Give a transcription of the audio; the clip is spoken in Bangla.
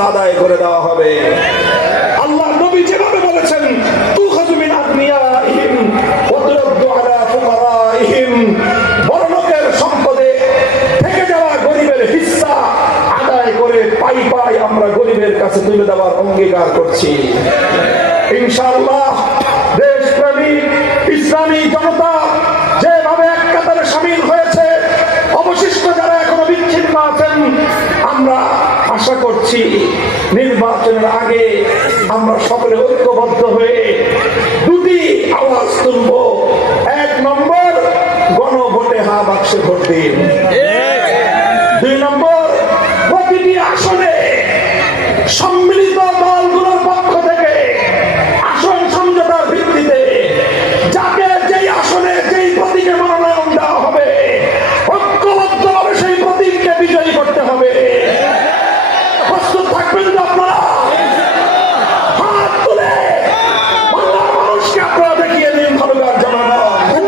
হিস্সা আদায় করে দেওয়া হবে। আল্লাহ নবী যেভাবে বলেছেন তুখাযু মিন আগনিয়াইহিম ওয়া তুরাদ্দু আলা ফুকারাইহিম, বড় লোকের সম্পদে থেকে যাওয়া গরিবের হিস্সা আদায় করে পাই পাই আমরা গরিবের কাছে তুলে দেওয়ার অঙ্গীকার করছি। ইনশাআল্লাহ দেশপ্রেমিক ইসলামী জনতা যেভাবে এক কাতারে শামিল হয়েছে, অবশিষ্ট যারা এখনো বিচ্ছিন্ন আছেন, আমরা আশা করছি নির্বাচনের আগে আমরা সকলে ঐক্যবদ্ধ হয়ে দুটি আওয়াজ তুলব। 1 নম্বর, গণভোটে হা বাক্সে ভোট দিন। 2 নম্বর, প্রতিটি আসনে সম্মিলিত দলগুলোর পক্ষ থেকে আসন সমঝোতার ভিত্তিতে যাকে যেই আসনে যেই প্রতীকে মনোনয়ন দেওয়া হবে, ঐক্যবদ্ধভাবে সেই প্রতীককে বিজয়ী করতে হবে। প্রস্তুত থাকবেন তো আপনারা? হাত তুলে বাংলার মানুষকে আপনারা দেখিয়ে দিন ভালোবাসার জনগণ।